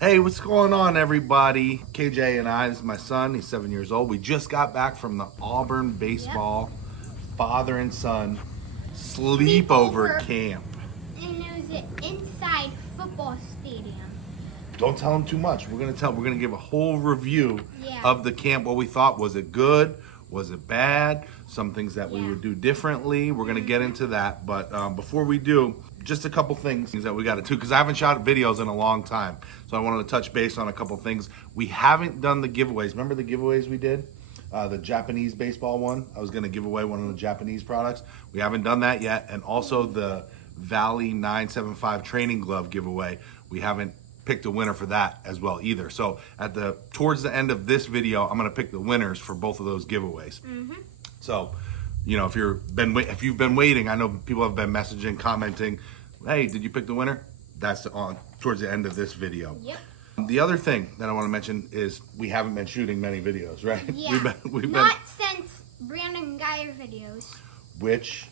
Hey, what's going on, everybody? KJ and I, this is my son. He's 7 years old. We just got back from the Auburn baseball father and son sleepover camp. And it was an inside football stadium. Don't tell him too much. We're gonna give a whole review of the camp. What we thought. Was it good? Was it bad? Some things that we would do differently. We're gonna get into that. But before we do, just a couple things that we got to do, because I haven't shot videos in a long time. So I wanted to touch base on a couple things. We haven't done the giveaways. Remember the giveaways we did? The Japanese baseball one. I was going to give away one of the Japanese products. We haven't done that yet. And also the Valley 975 training glove giveaway. We haven't picked a winner for that as well either. So towards the end of this video, I'm going to pick the winners for both of those giveaways. So, you know, if you've been waiting, I know people have been messaging, commenting, hey, did you pick the winner? That's towards the end of this video. Yep. The other thing that I want to mention is we haven't been shooting many videos, right? Yeah. We've Not since Brandon Geyer videos. Which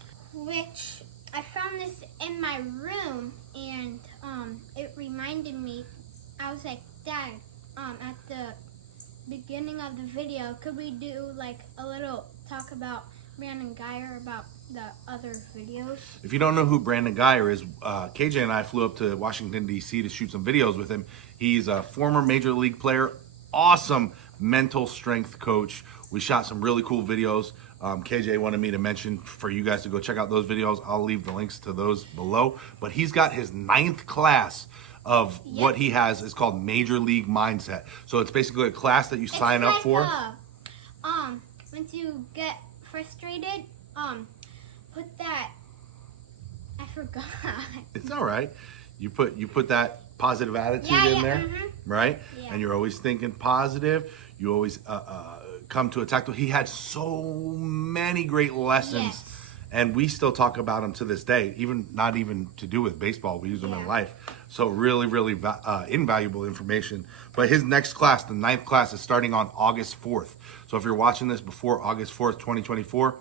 I found this in my room, and it reminded me. I was like, Dad, at the beginning of the video, could we do like a little talk about Brandon Geyer, about the other videos? If you don't know who Brandon Geyer is, KJ and I flew up to Washington, D.C. to shoot some videos with him. He's a former Major League player, awesome mental strength coach. We shot some really cool videos. KJ wanted me to mention for you guys to go check out those videos. I'll leave the links to those below. But he's got his 9th class of what he has. It's called Major League Mindset. So it's basically a class that you sign up for. Once you get frustrated, put that. I forgot. It's all right. You put that positive attitude in there, right? Yeah. And you're always thinking positive. You always come to attack. He had so many great lessons, and we still talk about him to this day. Not even to do with baseball, we use them in life. So really, really invaluable information. But his next class, the 9th class, is starting on August 4th. So if you're watching this before August 4th, 2024,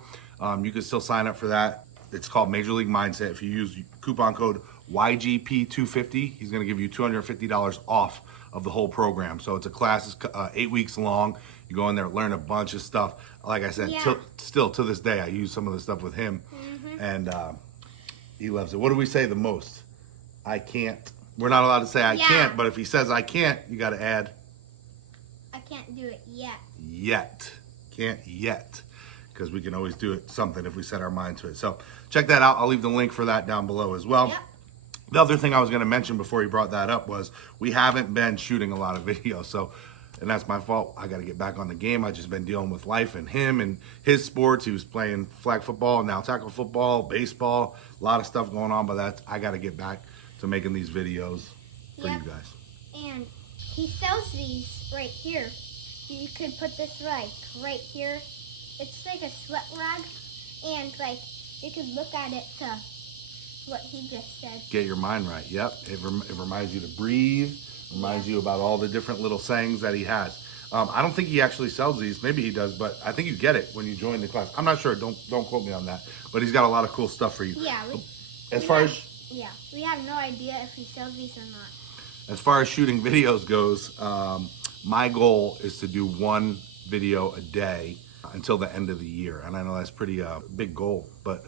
you can still sign up for that. It's called Major League Mindset. If you use coupon code YGP250, he's going to give you $250 off of the whole program. So it's a class, it's 8 weeks long. You go in there, learn a bunch of stuff. Like I said, still to this day, I use some of the stuff with him, and he loves it. What do we say the most? I can't. We're not allowed to say I can't, but if he says I can't, you got to add. I can't do it yet. Yet. Can't yet. Because we can always do it something if we set our mind to it. So check that out. I'll leave the link for that down below as well. The other thing I was going to mention before you brought that up was we haven't been shooting a lot of videos. So, and that's my fault. I got to get back on the game. I've just been dealing with life and him and his sports. He was playing flag football, now tackle football, baseball, a lot of stuff going on. But I got to get back to making these videos for you guys. And he sells these right here. You could put this right here. It's like a sweat rag, and like you could look at it to what he just said. Get your mind right. Yep. It reminds you to breathe. Reminds you about all the different little sayings that he has. I don't think he actually sells these. Maybe he does, but I think you get it when you join the class. I'm not sure. Don't quote me on that. But he's got a lot of cool stuff for you. Yeah. We have no idea if he sells these or not. As far as shooting videos goes, my goal is to do 1 video a day until the end of the year. And I know that's pretty big goal, but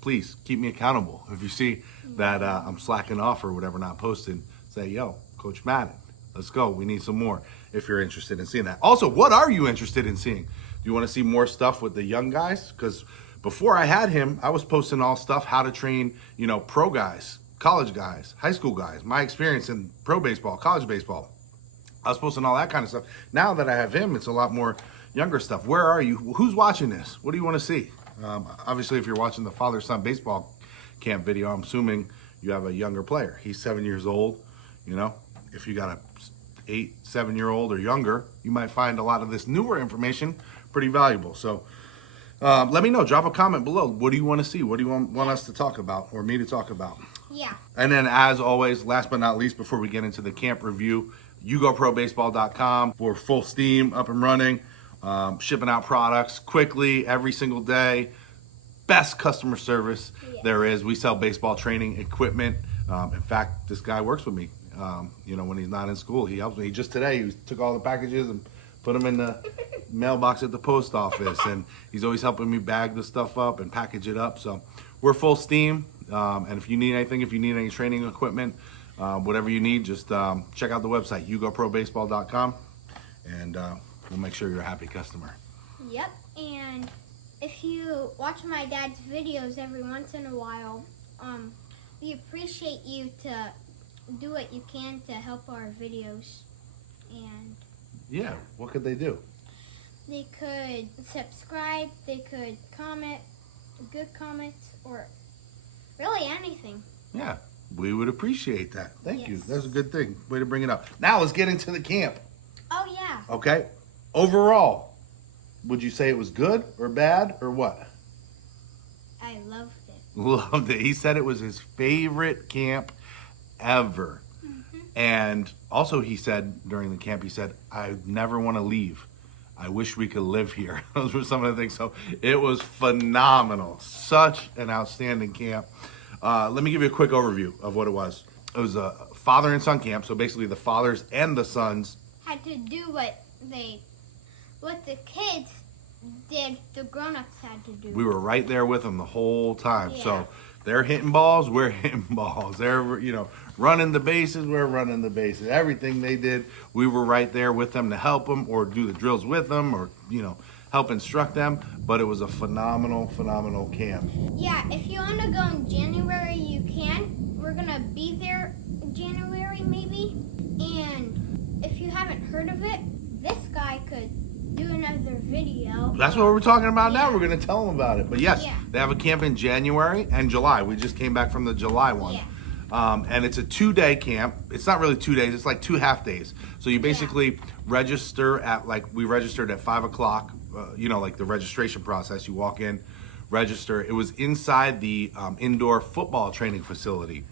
please keep me accountable. If you see that I'm slacking off or whatever, not posting, say, yo, Coach Madden, let's go. We need some more if you're interested in seeing that. Also, what are you interested in seeing? Do you want to see more stuff with the young guys? Because before I had him, I was posting all stuff, how to train, pro guys, college guys, high school guys, my experience in pro baseball, college baseball. I was posting all that kind of stuff. Now that I have him, it's a lot more younger stuff. Where are you? Who's watching this? What do you want to see? Obviously, if you're watching the father-son baseball camp video, I'm assuming you have a younger player. He's 7 years old. If you got a 8, 7-year-old or younger, you might find a lot of this newer information pretty valuable. So let me know. Drop a comment below. What do you want to see? What do you want us to talk about or me to talk about? Yeah. And then, as always, last but not least, before we get into the camp review, YouGoProBaseball.com for full steam, up and running, shipping out products quickly every single day. Best customer service there is. We sell baseball training equipment. In fact, this guy works with me. You know, when he's not in school, he helps me. Just today, he took all the packages and put them in the mailbox at the post office, and he's always helping me bag the stuff up and package it up. So we're full steam. And if you need anything, if you need any training equipment, whatever you need, just check out the website, YougoProBaseball.com, and we'll make sure you're a happy customer. Yep, and if you watch my dad's videos every once in a while, we appreciate you to do what you can to help our videos. And yeah, what could they do? they could subscribe, they could comment, good comments, or really anything. Yeah, we would appreciate that. Thank you. Yes. That's a good thing. Way to bring it up. Now let's get into the camp. Oh yeah. Okay. Overall, would you say it was good or bad or what? I loved it. Loved it. He said it was his favorite camp ever. And also he said during the camp, he said, I never want to leave. I wish we could live here. Those were some of the things. So it was phenomenal. Such an outstanding camp. Let me give you a quick overview of what it was. It was a father and son camp. So basically the fathers and the sons Had to do what the kids did, the grown-ups had to do. we were right there with them the whole time. Yeah. So they're hitting balls, we're hitting balls. They're, you know, running the bases, we're running the bases. Everything they did, we were right there with them to help them or do the drills with them or, you know, help instruct them. But it was a phenomenal, phenomenal camp. Yeah, if you want to go in January, you can. We're going to be there in January, maybe. And if you haven't heard of it, this guy could do another video. That's what we're talking about now. Yeah. We're going to tell them about it. But yes, Yeah. they have a camp in January and July. We just came back from the July one. Yeah. And it's a 2-day camp. It's not really 2 days. It's like 2 half days. So you basically register at, like, we registered at 5 o'clock, you know, like the registration process. You walk in, register. It was inside the indoor football training facility.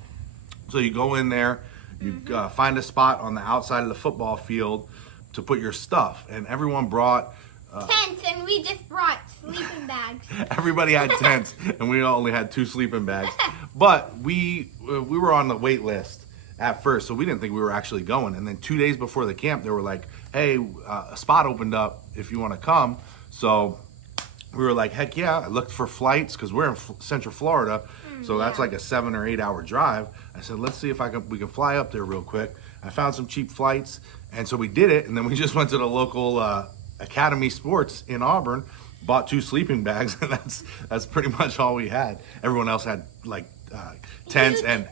So you go in there, you find a spot on the outside of the football field to put your stuff. And everyone brought... Tents, and we just brought sleeping bags. Everybody had tents, and we only had 2 sleeping bags. But we were on the wait list at first, so we didn't think we were actually going. And then 2 days before the camp, they were like, "Hey, a spot opened up if you want to come." So we were like, "Heck yeah!" I looked for flights because we're in Central Florida, so that's like a 7 or 8 hour drive. I said, "Let's see if we can fly up there real quick." I found some cheap flights, and so we did it. And then we just went to the local Academy Sports in Auburn, bought 2 sleeping bags, and that's pretty much all we had. Everyone else had like tents and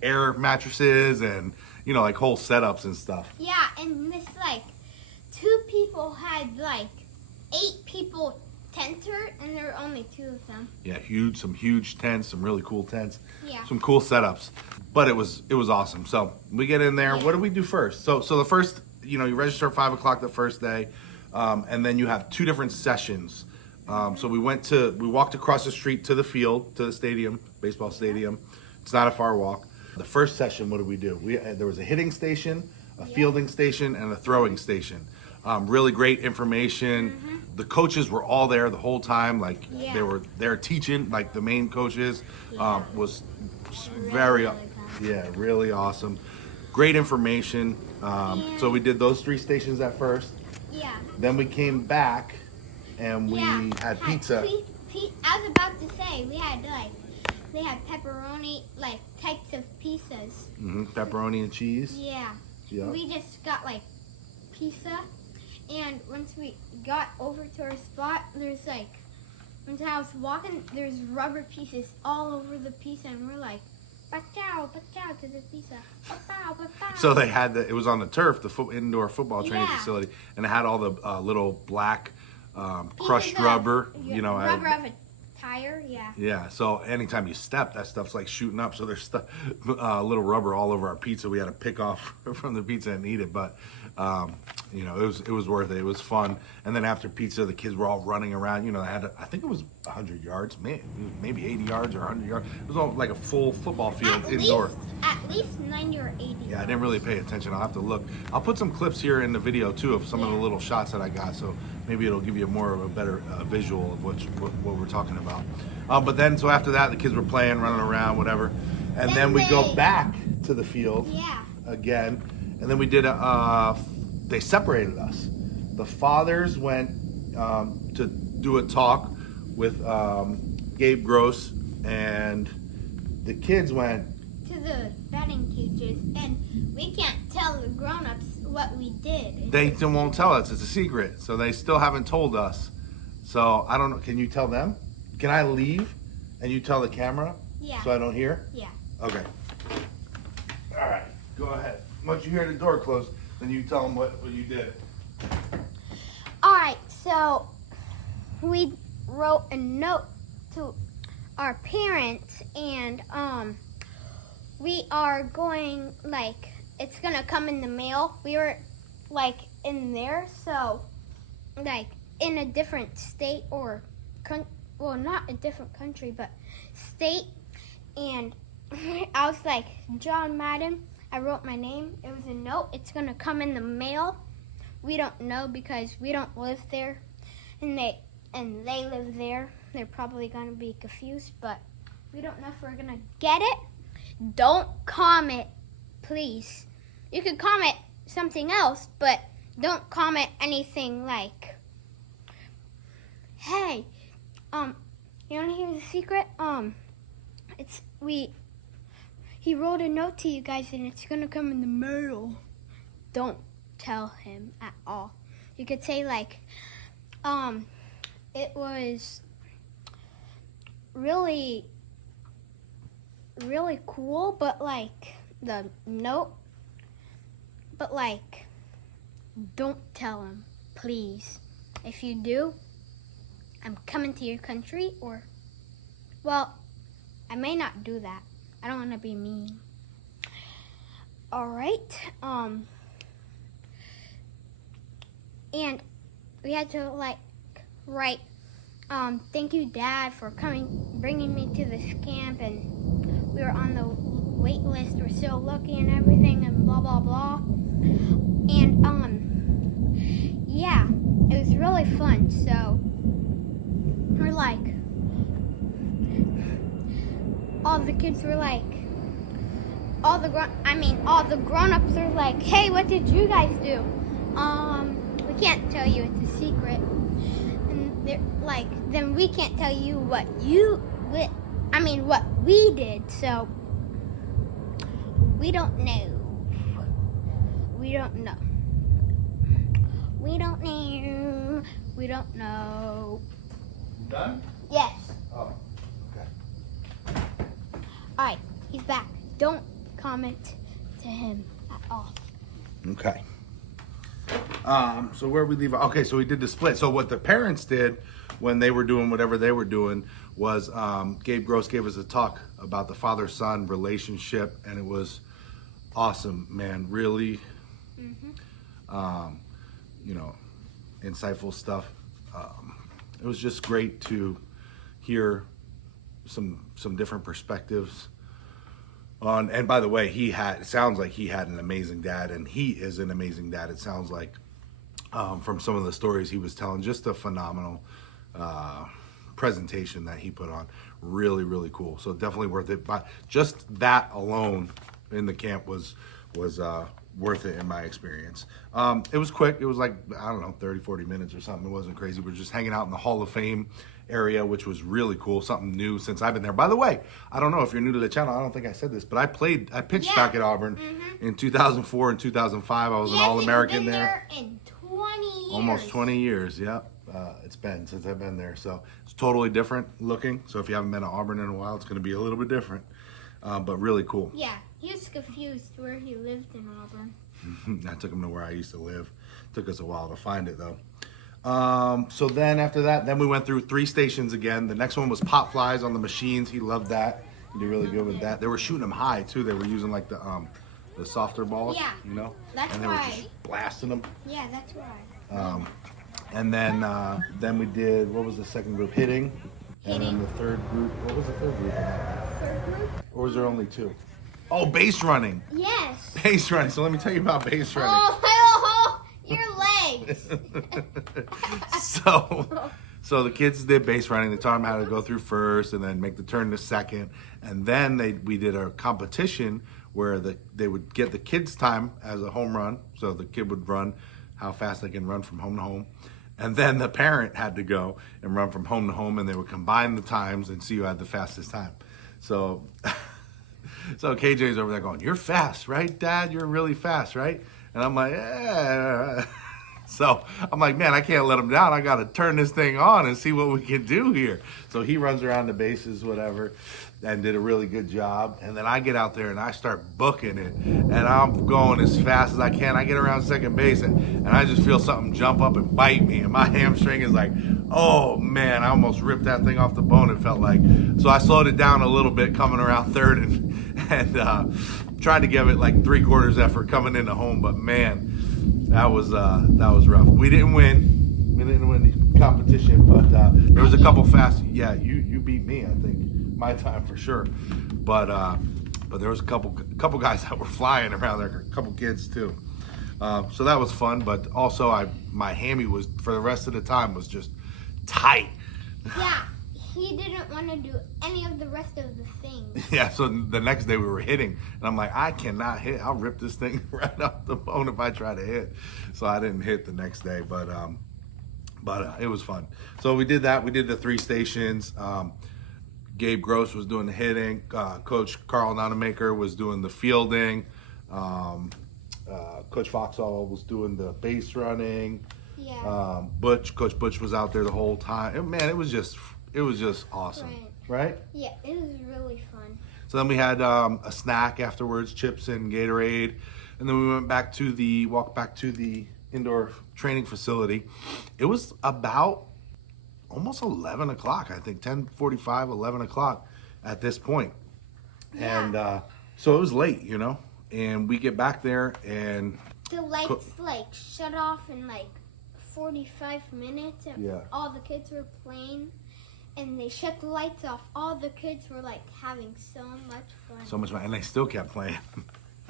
air mattresses and, you know, like whole setups and stuff. Yeah, and this, like, 2 people had, like, 8 people tented, and there were only 2 of them. Yeah, some huge tents, some really cool tents, Yeah. some cool setups. But it was awesome. So we get in there. Yeah. What do we do first? So the first, you know, you register at 5 o'clock the first day, and then you have 2 different sessions. So we walked across the street to the field, to the stadium, baseball stadium. It's not a far walk. The first session, what did we do? There was a hitting station, a fielding station, and a throwing station. Really great information. The coaches were all there the whole time. Like they were there teaching. Like the main coaches was very, really awesome. Great information. So we did those 3 stations at first. Yeah. Then we came back and we had pizza. I was about to say, they had pepperoni, like, types of pizzas. Pepperoni and cheese. Yeah. Yeah. We just got, like, pizza, and once we got over to our spot, there's, like, once I was walking, there's rubber pieces all over the pizza, and we're like, pa-chow to the pizza. Pa-pow, pa-pow. So they had it was on the turf, the indoor football training facility, and it had all the little black crushed Pieces of- rubber, you know. Rubber of a tire, Yeah, so anytime you step, that stuff's like shooting up. So there's little rubber all over our pizza. We had to pick off from the pizza and eat it, but you know, it was worth it. It was fun. And then after pizza, the kids were all running around. You know, they had I think it was 100 yards, maybe 80 yards or 100 yards. It was all like a full football field indoor. At least 90 or 80. Yeah, I didn't really pay attention. I'll have to look. I'll put some clips here in the video too of some of the little shots that I got, so maybe it'll give you more of a better visual of what we're talking about. But then, so after that, the kids were playing, running around, whatever, and then we go back to the field. Yeah. Again, and then we did they separated us. The fathers went to do a talk with Gabe Gross, and the kids went to the batting cages, and we can't tell the grown-ups what we did. They won't tell us. It's a secret. So they still haven't told us. So I don't know. Can you tell them? Can I leave and you tell the camera? Yeah. So I don't hear? Yeah. Okay. All right. Go ahead. Once you hear the door close, then you tell them what you did. All right. So we wrote a note to our parents, and we are going, like, it's gonna come in the mail. We were like in there, so like in a different state or well, not a different country, but state. And I was like, John Madden. I wrote my name. It was a note. It's gonna come in the mail. We don't know because we don't live there, and they live there. They're probably gonna be confused, but we don't know if we're gonna get it. Don't comment, please. You can comment something else, but don't comment anything like, hey, you wanna hear the secret? He wrote a note to you guys, and it's gonna come in the mail. Don't tell him at all. You could say like, it was really, really cool, but like the note, but like, don't tell him, please. If you do, I'm coming to your country, or, well, I may not do that. I don't want to be mean. All right. And we had to like write, thank you, Dad, for bringing me to this camp, and we were on the wait list. We're so lucky and everything, and blah blah blah. And yeah, it was really fun. So we're like, all the kids were like, all the grown-ups are like, hey, what did you guys do? We can't tell you, it's a secret. And they're like, then we can't tell you what we did. So we don't know. We don't know. We don't know. We don't know. Done? Yes. Oh, okay. All right, he's back. Don't comment to him at all. Okay. So where we leave? Okay, so we did the split. So what the parents did when they were doing whatever they were doing was Gabe Gross gave us a talk about the father-son relationship, and it was awesome, man. Really, insightful stuff. It was just great to hear some different perspectives on. And by the way, it sounds like he had an amazing dad, and he is an amazing dad. It sounds like from some of the stories he was telling, just a phenomenal presentation that he put on. Really, really cool. So definitely worth it. But just that alone in the camp was worth it in my experience. It was quick. It was like, I don't know, 30, 40 minutes or something. It wasn't crazy. We're just hanging out in the Hall of Fame area, which was really cool. Something new since I've been there. By the way, I don't know if you're new to the channel. I don't think I said this, but I pitched back at Auburn in 2004 and 2005. I was an All-American there. In 20 years. Almost 20 years, yep. It's been since I've been there. So it's totally different looking. So if you haven't been to Auburn in a while, it's going to be a little bit different, but really cool. Yeah, he was confused where he lived in Auburn. I took him to where I used to live. Took us a while to find it though. So then after that, then we went through 3 stations again. The next one was pop flies on the machines. He loved that. He did really good with that. They were shooting them high too. They were using like the softer balls, Yeah, that's and they were just blasting them. Yeah, that's why. And then we did, what was the second group? Hitting. And then the third group, what was the third group? Third group? Or was there only 2? Oh, base running. Yes. Base running. So let me tell you about base running. Oh, your legs. So the kids did base running. They taught them how to go through first and then make the turn to second. And then we did a competition where they would get the kid's time as a home run. So the kid would run how fast they can run from home to home. And then the parent had to go and run from home to home, and they would combine the times and see who had the fastest time. So, so KJ's over there going, "You're fast, right, Dad? You're really fast, right?" And I'm like, "Yeah." So I'm like, man, I can't let him down. I got to turn this thing on and see what we can do here. So he runs around the bases, whatever, and did a really good job. And then I get out there and I start booking it. And I'm going as fast as I can. I get around second base and I just feel something jump up and bite me. And my hamstring is like, oh, man, I almost ripped that thing off the bone, it felt like. So I slowed it down a little bit coming around third and tried to give it like 3/4 effort coming into home. But, man, that was rough. We didn't win. We didn't win the competition, but there was a couple fast. Yeah, you beat me, I think, my time for sure. But there was a couple guys that were flying around there, a couple kids too. So that was fun. But also, my hammy was for the rest of the time was just tight. Yeah, he didn't want to do any of the rest of the things. Yeah, so the next day we were hitting, and I'm like, I cannot hit. I'll rip this thing right off the bone if I try to hit. So I didn't hit the next day, but it was fun. So we did that. We did the 3 stations. Gabe Gross was doing the hitting. Coach Carl Nonamaker was doing the fielding. Coach Foxall was doing the base running. Yeah. Coach Butch was out there the whole time. Man, it was just awesome. Right? Yeah, it was really fun. So then we had a snack afterwards, chips and Gatorade, and then we walked back to the indoor training facility. It was about almost 11 o'clock, I think, 10:45, 11 o'clock at this point. Yeah. And so it was late, and we get back there and the lights shut off in 45 minutes, and Yeah. all the kids were playing. And they shut the lights off. All the kids were having so much fun. So much fun, and they still kept playing.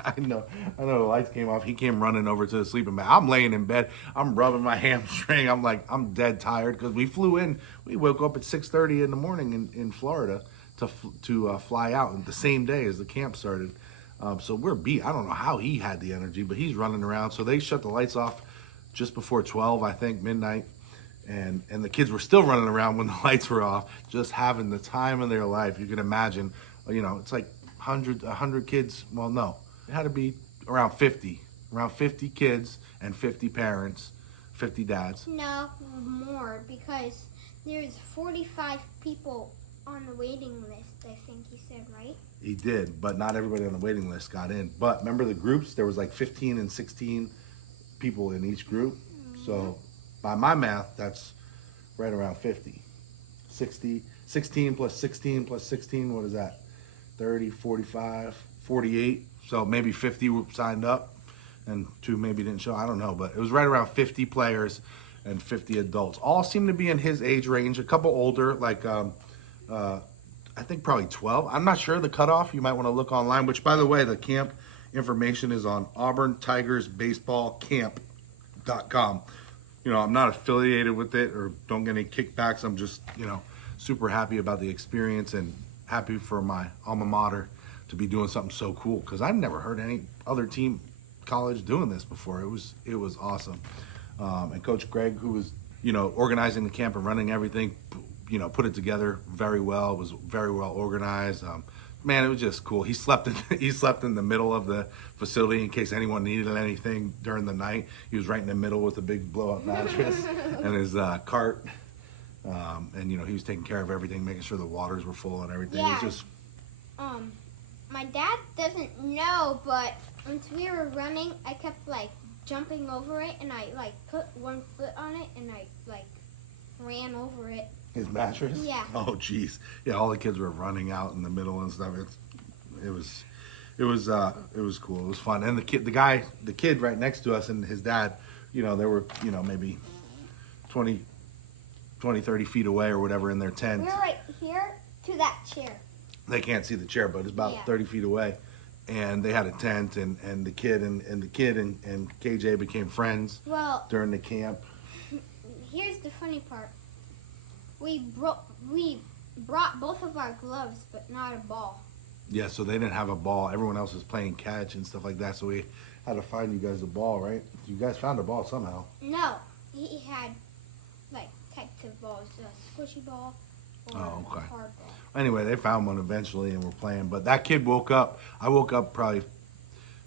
I know the lights came off. He came running over to the sleeping bag. I'm laying in bed. I'm rubbing my hamstring. I'm dead tired because we flew in. We woke up at 6:30 in the morning in Florida to fly out the same day as the camp started. So we're beat. I don't know how he had the energy, but he's running around. So they shut the lights off just before 12, I think, midnight. And the kids were still running around when the lights were off, just having the time of their life. You can imagine, it's like 100 kids. Well, no, it had to be around 50 kids and 50 parents, 50 dads. No, more, because there's 45 people on the waiting list, I think he said, right? He did, but not everybody on the waiting list got in. But remember the groups? There was 15 and 16 people in each group. Mm-hmm. So by my math, that's right around 50. 60, 16 plus 16 plus 16, what is that? 30, 45, 48. So maybe 50 were signed up and 2 maybe didn't show. I don't know, but it was right around 50 players and 50 adults. All seem to be in his age range. A couple older, I think probably 12. I'm not sure the cutoff. You might want to look online, which, by the way, the camp information is on Auburn Tigers Baseball Camp.com. I'm not affiliated with it or don't get any kickbacks. I'm just, super happy about the experience and happy for my alma mater to be doing something so cool, because I've never heard any other team college doing this before. It was awesome. And Coach Greg, who was, organizing the camp and running everything, put it together very well. It was very well organized. Man, it was just cool. He slept in the middle of the facility in case anyone needed anything during the night. He was right in the middle with a big blow-up mattress and his cart. And he was taking care of everything, making sure the waters were full and everything. Yeah. It was just My dad doesn't know, but once we were running, I kept jumping over it, and I put one foot on it, and I ran over it. His mattress? Yeah. Oh, jeez. Yeah, all the kids were running out in the middle and stuff. It was cool. It was fun. And the kid right next to us and his dad, they were, maybe 20, 30 feet away or whatever in their tent. We're right here to that chair. They can't see the chair, but it's about 30 feet away. And they had a tent, and the kid and KJ became friends during the camp. Here's the funny part. We brought both of our gloves, but not a ball. Yeah, so they didn't have a ball. Everyone else was playing catch and stuff like that. So we had to find you guys a ball, right? You guys found a ball somehow. No, he had like types of balls, a squishy ball or Oh, okay. a hard ball. Anyway, they found one eventually and were playing. But that kid woke up. I woke up probably,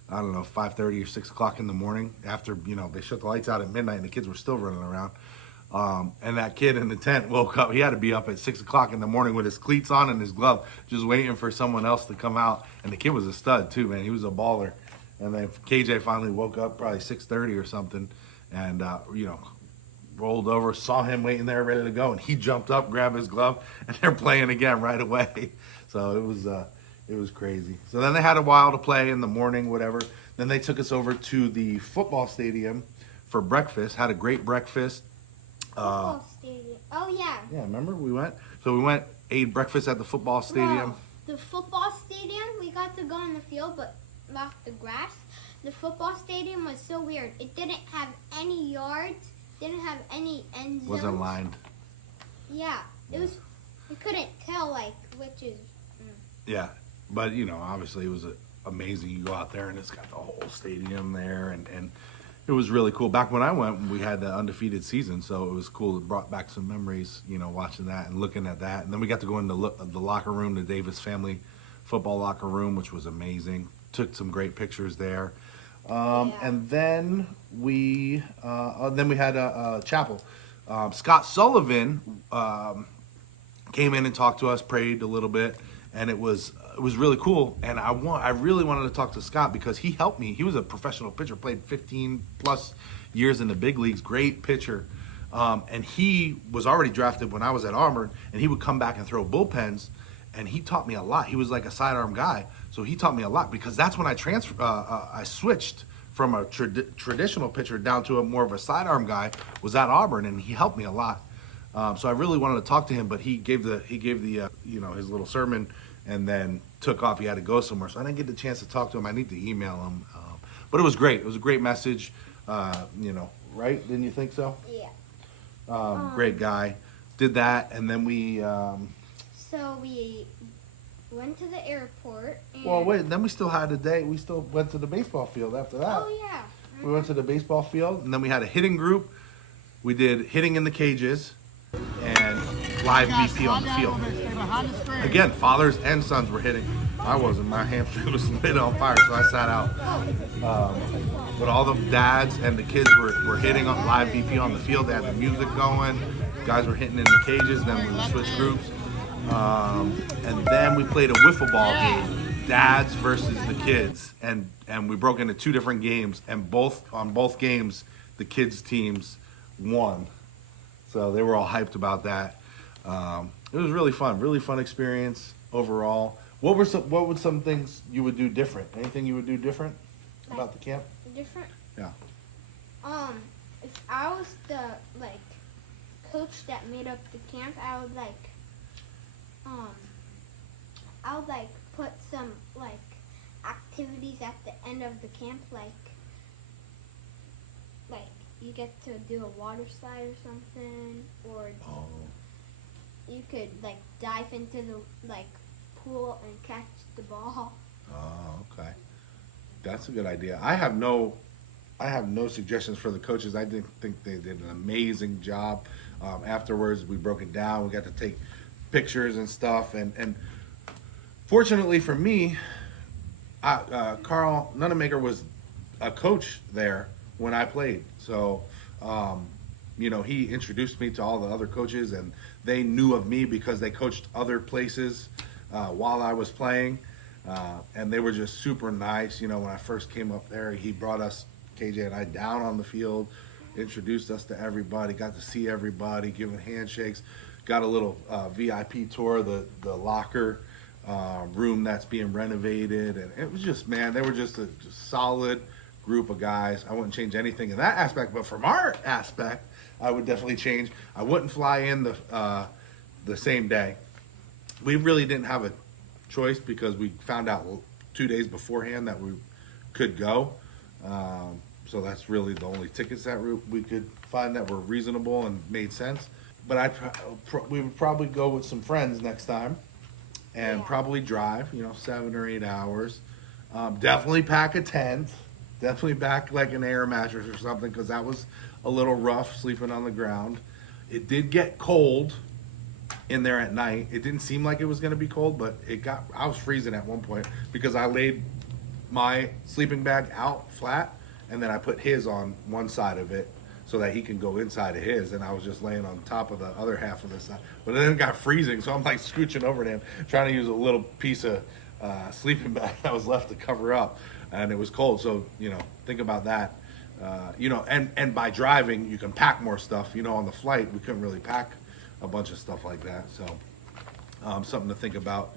I don't know, 5:30 or 6 o'clock in the morning after, you know, they shut the lights out at midnight and the kids were still running around. And that kid in the tent woke up. He had to be up at 6 o'clock in the morning with his cleats on and his glove, just waiting for someone else to come out. And the kid was a stud too, man. He was a baller. And then KJ finally woke up probably 6:30 or something, and you know, rolled over, saw him waiting there ready to go, and he jumped up, grabbed his glove, and they're playing again right away. So it was crazy. So then they had a while to play in the morning, whatever. Then they took us over to the football stadium for breakfast. Had a great breakfast. Football stadium. Oh yeah. Yeah, remember we went? So we went, ate breakfast at the football stadium. Well, the football stadium, we got to go on the field, but not the grass. The football stadium was so weird. It didn't have any yards. Didn't have any end zones. Wasn't lined. Yeah, it was. We couldn't tell like which is. Yeah, but you know, obviously it was amazing. You go out there and it's got the whole stadium there, and it was really cool. Back when I went, we had the undefeated season, so it was cool. It brought back some memories, you know, watching that and looking at that. And then we got to go in the locker room, the Davis family football locker room, which was amazing. Took some great pictures there. And then we had a chapel. Scott Sullivan came in and talked to us, prayed a little bit, and it was really cool. And I really wanted to talk to Scott because he helped me. He was a professional pitcher, played 15 plus years in the big leagues, great pitcher. And he was already drafted when I was at Auburn, and he would come back and throw bullpens, and he taught me a lot. He was like a sidearm guy, so he taught me a lot because that's when I switched from a traditional pitcher down to a more of a sidearm guy. Was at Auburn, and he helped me a lot. So I really wanted to talk to him, but he gave the you know, his little sermon and then took off. He had to go somewhere, so I didn't get the chance to talk to him. I need to email him, but it was great. It was a great message, you know, right? Didn't you think so? Yeah. Great guy. Did that, and then we. So we went to the airport. And Well, wait. Then we still had a day. We still went to the baseball field after that. Oh yeah. We went to the baseball field, and then we had a hitting group. We did hitting in the cages and live BP on the field. Again, fathers and sons were hitting. I wasn't. My hamstring was lit on fire, so I sat out. But all the dads and the kids were hitting on live BP on the field. They had the music going. Guys were hitting in the cages. Then we switched groups. And then we played a wiffle ball game, dads versus the kids, and we broke into two different games, and on both games the kids teams won, so they were all hyped about that. It was really fun experience overall. What would some things you would do different? Anything you would do different about the camp? Different. Yeah. If I was the coach that made up the camp, I would put some activities at the end of the camp, like you get to do a water slide or something, or you could dive into the pool and catch the ball. Oh, okay. That's a good idea. I have no suggestions for the coaches. I think they did an amazing job. Afterwards, we broke it down. We got to take pictures and stuff, and fortunately for me, Carl Nunemaker was a coach there when I played. So, you know, he introduced me to all the other coaches, and they knew of me because they coached other places while I was playing, and they were just super nice. You know, when I first came up there, he brought us, KJ and I, down on the field, introduced us to everybody, got to see everybody, giving handshakes. Got a little VIP tour of the locker room that's being renovated, and it was just, man, they were just a solid group of guys. I wouldn't change anything in that aspect, but from our aspect, I would definitely change. I wouldn't fly in the same day. We really didn't have a choice because we found out 2 days beforehand that we could go. So that's really the only tickets that we could find that were reasonable and made sense. But we would probably go with some friends next time and Yeah. probably drive, 7 or 8 hours. Definitely pack a tent. Definitely pack like an air mattress or something because that was a little rough sleeping on the ground. It did get cold in there at night. It didn't seem like it was going to be cold, but I was freezing at one point because I laid my sleeping bag out flat and then I put his on one side of it so that he can go inside of his, and I was just laying on top of the other half of the side. But then it got freezing, so I'm like scooching over to him, trying to use a little piece of sleeping bag that was left to cover up, and it was cold. So think about that. And by driving, you can pack more stuff. On the flight, we couldn't really pack a bunch of stuff like that. So something to think about.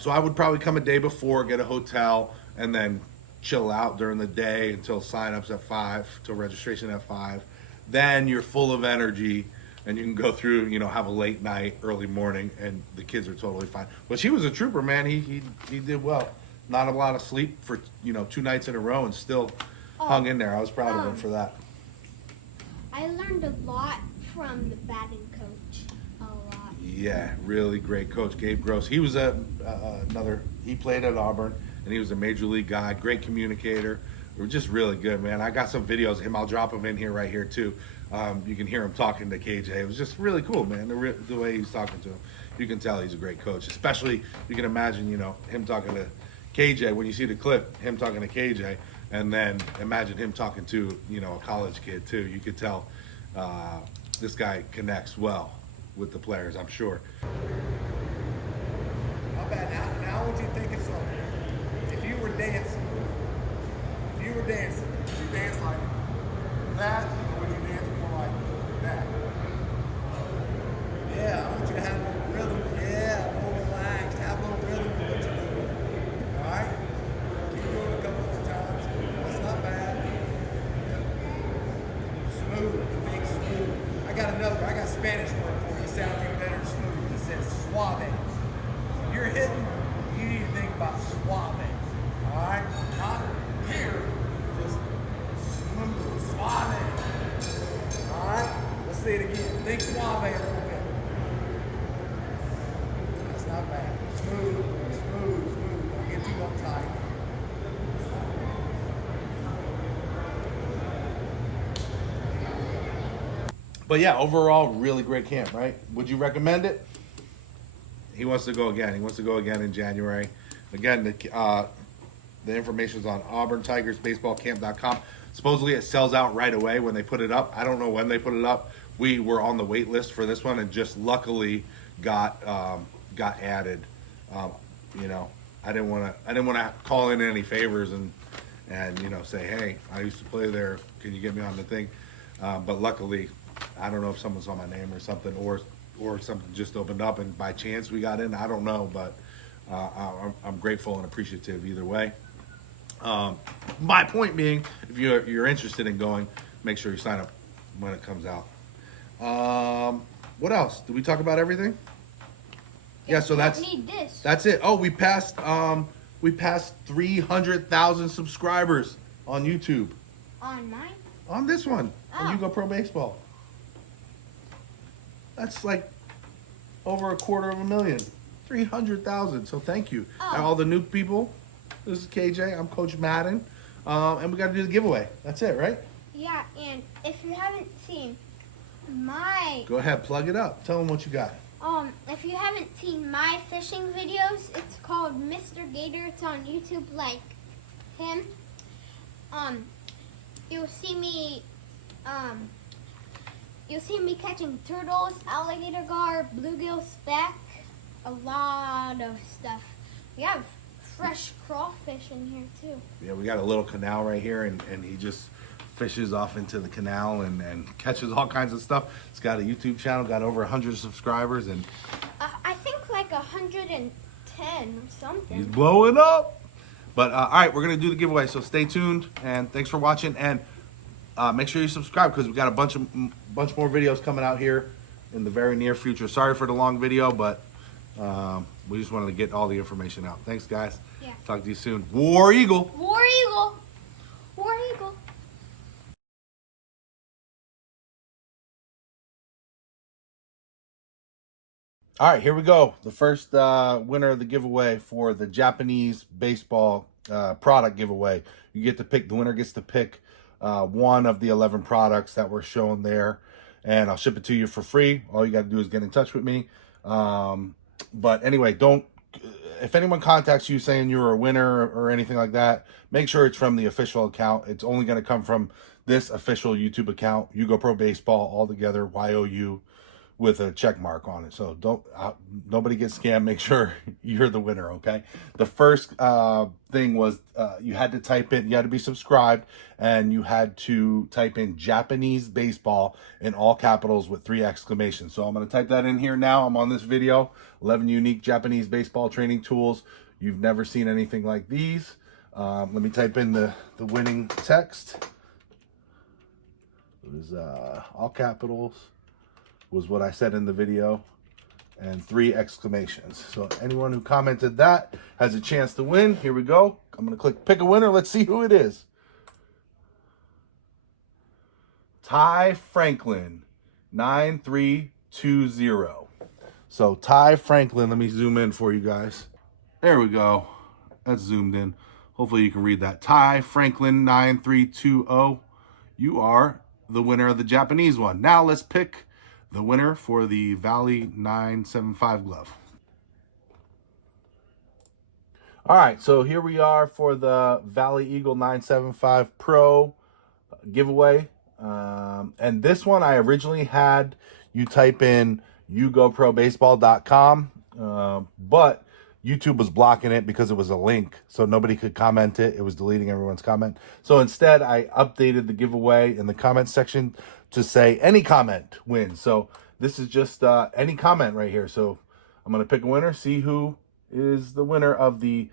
So I would probably come a day before, get a hotel, and then chill out during the day until sign-ups at 5, till registration at 5. Then you're full of energy, and you can go through, have a late night, early morning, and the kids are totally fine. But she was a trooper, man. He did well. Not a lot of sleep for 2 nights in a row, and still hung in there. I was proud of him for that. I learned a lot from the batting coach. A lot. Yeah, really great coach, Gabe Gross. He was he played at Auburn, and he was a major league guy, great communicator. We're just really good, man. I got some videos of him. I'll drop them in here right here, too. You can hear him talking to KJ. It was just really cool, man, the way he's talking to him. You can tell he's a great coach, especially you can imagine, him talking to KJ. When you see the clip, him talking to KJ, and then imagine him talking to, a college kid, too. You could tell this guy connects well with the players, I'm sure. Not bad. Now I want you to think of something. If you were dancing, would you dance like that, or would you dance more like that? Yeah, I want you to have a little rhythm. Yeah, more relaxed. Have a little rhythm to what you're doing. All right? Keep doing it a couple more times. That's not bad. Smooth. Think smooth. I got Spanish word for you. Sounds even better than smooth. It says suave. When you're hitting, you need to think about suave. All right? Not here. Just smooth. Suave. All right? Let's say it again. Think suave a little bit. That's not bad. Smooth. Don't get too uptight. But yeah, overall, really great camp, right? Would you recommend it? He wants to go again. He wants to go again in January. Again, the information's on AuburnTigersBaseballCamp.com. Supposedly it sells out right away when they put it up. I don't know when they put it up. We were on the wait list for this one and just luckily got added. I didn't want to call in any favors and say, hey, I used to play there. Can you get me on the thing? But luckily, I don't know if someone saw my name or something, or something just opened up and by chance we got in. I don't know, but I'm grateful and appreciative either way. My point being, if you're interested in going, make sure you sign up when it comes out. What else? Did we talk about everything? Yeah, so that's it. Oh, we passed 300,000 subscribers on YouTube. On mine? On this one, on Yugo Pro Baseball. That's like over 250,000. 300,000. So thank you. And all the new people. This is KJ. I'm Coach Madden. And we got to do the giveaway. That's it, right? Yeah, and if you haven't seen my... Go ahead, plug it up. Tell them what you got. If you haven't seen my fishing videos, it's called Mr. Gator. It's on YouTube like him. You'll see me catching turtles, alligator gar, bluegill, speck, a lot of stuff. We have fresh crawfish in here too. Yeah, we got a little canal right here, and he just fishes off into the canal and catches all kinds of stuff. It's got a YouTube channel, got over 100 subscribers, and I think like 110 or something. He's blowing up. But all right, we're gonna do the giveaway, so stay tuned, and thanks for watching, and make sure you subscribe because we got a bunch more videos coming out here in the very near future. Sorry for the long video, but we just wanted to get all the information out. Thanks, guys. Yeah. Talk to you soon. War Eagle. War Eagle. War Eagle. All right, here we go. The first winner of the giveaway for the Japanese baseball product giveaway. You get to pick, the winner gets to pick one of the 11 products that were shown there, and I'll ship it to you for free. All you got to do is get in touch with me. But anyway, if anyone contacts you saying you're a winner or anything like that, make sure it's from the official account. It's only going to come from this official YouTube account, Yugo Pro Baseball, all together, YOU, with a check mark on it. So nobody gets scammed. Make sure you're the winner, okay? The first thing was you had to type in, you had to be subscribed, and you had to type in Japanese baseball in all capitals with 3 exclamations. So I'm going to type that in here now. I'm on this video, 11 unique Japanese baseball training tools. You've never seen anything like these. Let me type in the winning text. It was all capitals, was what I said in the video, and 3 exclamations. So anyone who commented that has a chance to win. Here we go. I'm going to click pick a winner. Let's see who it is. Ty Franklin, 9320. So Ty Franklin, let me zoom in for you guys. There we go. That's zoomed in. Hopefully you can read that. Ty Franklin, 9320. You are the winner of the Japanese one. Now let's pick the winner for the Valley 975 glove. All right, so here we are for the Valley Eagle 975 Pro giveaway. And this one I originally had you type in YouGoProBaseball.com, but YouTube was blocking it because it was a link, so nobody could comment it. It was deleting everyone's comment. So instead, I updated the giveaway in the comment section to say any comment wins. So this is just any comment right here. So I'm going to pick a winner, see who is the winner of the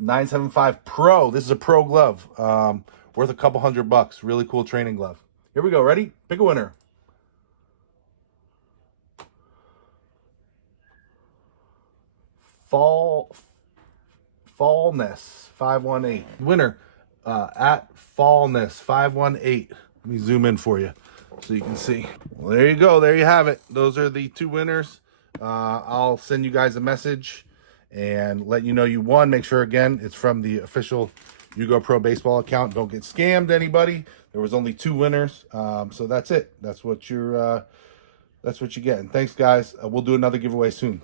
975 Pro. This is a pro glove, worth a couple $100. Really cool training glove. Here we go. Ready? Pick a winner. Fallness 518. Winner at Fallness 518. Let me zoom in for you so you can see. Well, there you go. There you have it. Those are the 2 winners. I'll send you guys a message and let you know you won. Make sure, again, it's from the official Yugo Pro Baseball account. Don't get scammed, anybody. There was only 2 winners. So that's it. That's what you're getting. Thanks, guys. We'll do another giveaway soon.